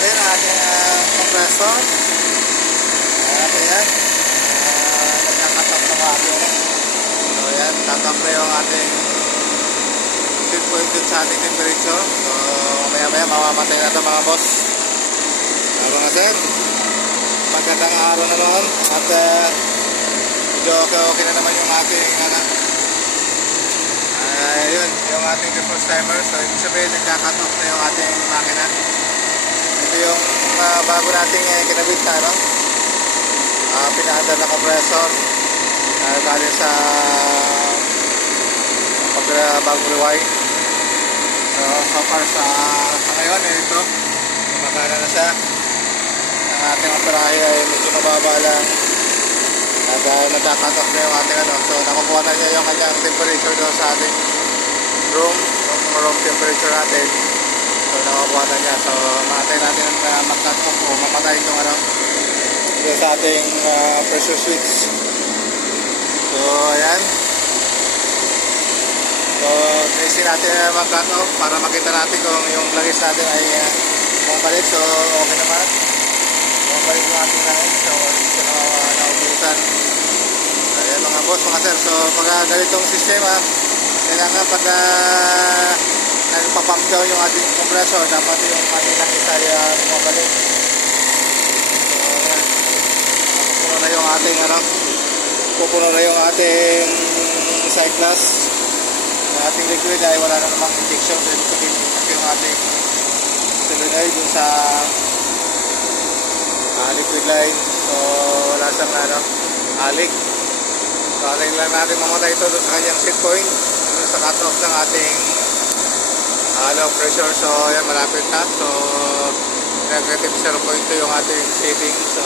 natin ang ating uh, compressor. Ayan, ayan. Uh, nagkakatap na ang ating So yan, tatap na yung ating set point dun sa ating temperature. So maya maya mamamatay na ito mga boss. So mga sir, magandang araw na noon at uh, medyo okay, okay na naman yung ating ano, Ayun, yung ating first timer. So, ibig sabihin, nagka-cut off na yung ating makina. Ito yung uh, bago nating uh, kinabit na, no? Uh, pinaandar na compressor. Uh, galing sa pag uh, bagong rewind. So, so far sa, sa ngayon, eh, ito. Magana na siya. Ang ating operahe ay medyo mababa lang. At uh, nagka-cut off na yung ating ano. So, nakukuha na niya yung kanyang temperature doon sa ating room. Room temperature natin. So, nakukuha na niya. So, makatay natin ang uh, mag-cut off o mamatay itong ano. Dito sa ating uh, pressure switch. So, ayan. So, tracing natin na mag-cut para makita natin kung yung langis natin ay uh, bumabalik. So, okay naman. Bumabalik yung ating langis. So, hindi siya na, naubusan. Ayan mga boss, mga sir. So, pag uh, ganitong sistema, kailangan pag uh, nagpapump down yung ating compressor, dapat yung ating langis ay uh, bumabalik. So, ayan. Pupuno na yung ating ano, pupuno na yung ating cyclus yung ating liquid ay wala na namang injection. So ibig sabihin yung ating solenoid dun sa uh, liquid line. So wala siyang ano, alik. So alin lang natin mamatay ito dun sa kanyang set point dun sa cut ng ating low pressure so yan malapit na so negative 0.2 yung ating setting so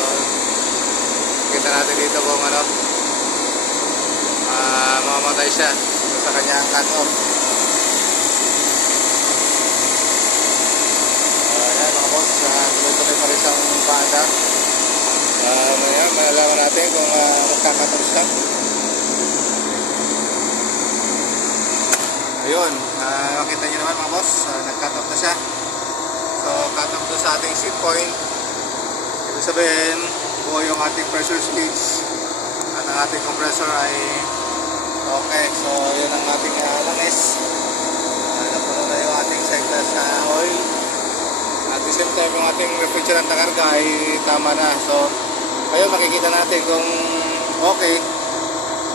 kita natin dito kung ano uh, mamamatay siya sa kanyang cut off. Uh, yan mga boss, uh, tuloy-tuloy pa rin siyang banda. Uh, maya, malalaman natin kung uh, magka-cut off siya. Ayun, uh, makita nyo naman mga boss, uh, nag-cut off na siya. So, cut off doon sa ating seat point. Ibig sabihin, buo yung ating pressure switch at ang ating compressor ay Okay, so yun ang ating uh, langis. Uh, napuno na yung ating cyclus na oil. At the same time, yung ating refrigerant na karga ay tama na. So, ayun, makikita natin kung okay.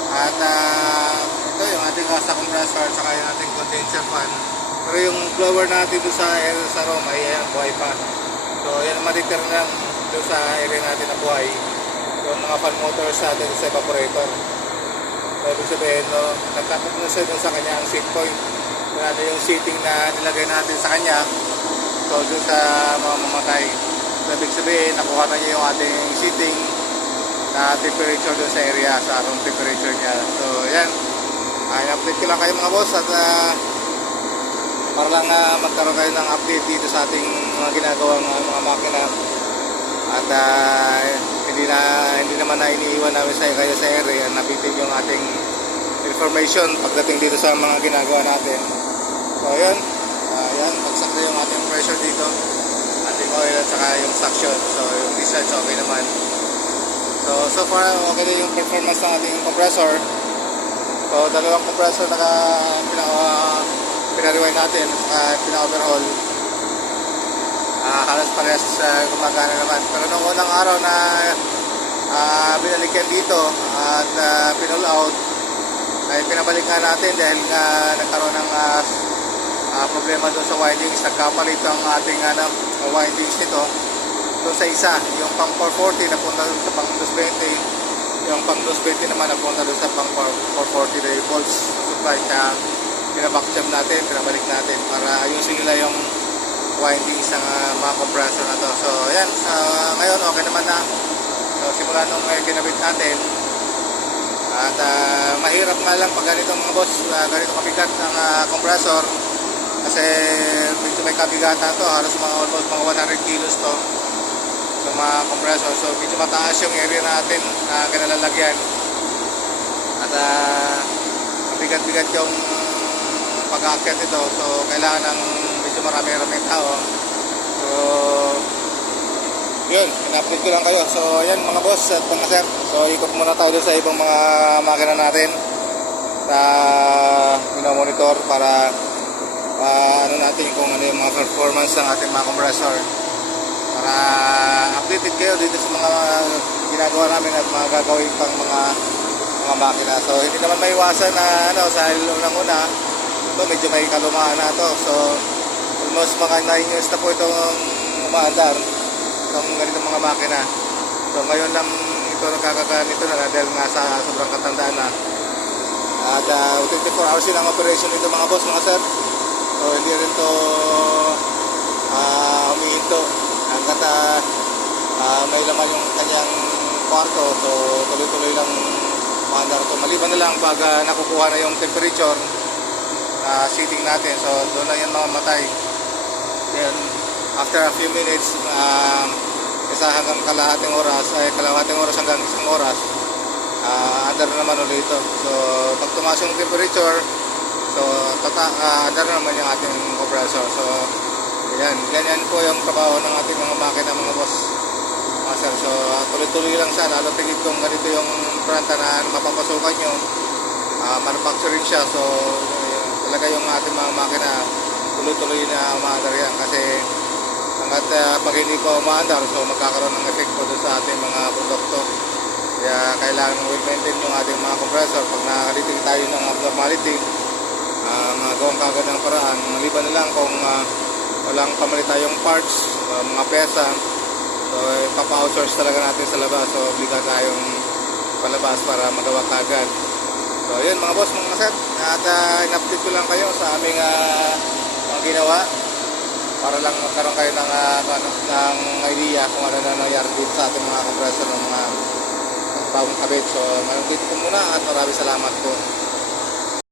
At uh, ito yung ating gas compressor saka yung ating condenser fan. Pero yung blower natin doon sa air sa room ay ayan, buhay pa. So, yan ang matitir lang doon sa area natin na buhay. Yung mga fan motors natin sa evaporator. So, ibig sabihin, no, nagkatap na siya dun sa kanyang seat point. Kung ano yung seating na nilagay natin sa kanya, so dun sa mga mamatay. So, ibig sabihin, nakuha na niya yung ating seating na temperature dun sa area, sa room temperature niya. So, yan. Ay, update ko lang kayo mga boss at uh, para lang uh, magkaroon kayo ng update dito sa ating mga ginagawang uh, mga makina. At uh, hindi na hindi naman na iniiwan namin sa kayo sa area. Nabitin yung ating information pagdating dito sa mga ginagawa natin. So yun uh, yan bagsak na yung ating pressure dito. Ating oil at saka yung suction. So yung discharge okay naman. So so far okay na yung performance ng ating compressor so dalawang compressor na pina, uh, pina-rewind natin at pina-overhaul uh, halos parehas uh, gumagana naman. Pero nung unang araw na uh, binalik yan dito at uh, pinull out, ay pinabalik nga natin dahil nga nagkaroon ng uh, uh, problema doon sa windings. Nagkapalit ang ating uh, windings nito doon sa isa. Yung pang 440 napunta doon sa pang 220. Yung pang 220 naman napunta doon sa pang 440 na volts supply. Kaya pinaback jam natin, pinabalik natin para ayusin nila yung windings ng uh, mga compressor na to. So, ayan. Uh, ngayon, okay naman na. So, simula nung uh, ginabit natin. At uh, mahirap nga lang pag ganito mga boss, uh, ganito kabigat ang uh, compressor. Kasi medyo may kabigatan to. Halos mga almost mga 100 kilos to. So, mga compressor. So, medyo mataas yung area natin na kinalalagyan. At uh, mabigat-bigat yung pag-aakyat nito. So, kailangan ng medyo marami-rami tao. So, yun, in-update ko lang kayo. So, ayan mga boss at mga sir. So, ikot muna tayo sa ibang mga makina natin na minomonitor para ah, ano natin kung ano yung mga performance ng ating mga compressor para updated kayo dito sa mga ginagawa namin at mga gagawin pang mga mga makina. So, hindi naman may iwasan na ano, sa unang-una, ito medyo may kalumaan na to. So, almost mga 9 years na po itong umaandar itong ganitong mga makina. So ngayon lang ito nagkakaganito na dahil nga sa sobrang katandaan na. At uh, 24 hours din ang operation nito mga boss, mga sir. So hindi rin to uh, umihinto hanggat uh, uh, may laman yung kanyang kwarto. So tuloy-tuloy lang maandar to. Maliban na lang pag uh, nakukuha na yung temperature na seating natin. So doon na yan mamamatay. Then, after a few minutes, um, isa hanggang kalahating oras, ay kalahating oras hanggang isang oras, uh, under na naman ulit ito. So, pag tumaas yung temperature, so, tata, uh, under na naman yung ating compressor. So, yan, ganyan po yung trabaho ng ating mga makina, mga boss. Mga sir, so, uh, tuloy-tuloy lang siya, lalo tingin kung ganito yung planta na mapapasukan nyo, uh, manufacturing siya, so, uh, talaga yung ating mga makina, tuloy-tuloy na umaandar yan. Kasi hanggat uh, pag hindi pa umaandar so magkakaroon ng epekto doon sa ating mga produkto. Kaya kailangan well maintain yung ating mga compressor. Pag nakakaliting tayo ng abnormality uh, magawang kagad ng paraan maliban na lang kung uh, walang pamalit tayong parts uh, mga pesa. So ipapa-outsource talaga natin sa labas. So obliga tayong palabas para magawa kagad. So yun mga boss, mga sir, at uh, in-update ko lang kayo sa aming uh, mga ginawa. Para lang magkaroon kayo ng, uh, ng idea kung ano na nangyari dito sa ating mga compressor ng mga bagong kabit. So, mayroon dito po muna at maraming salamat po.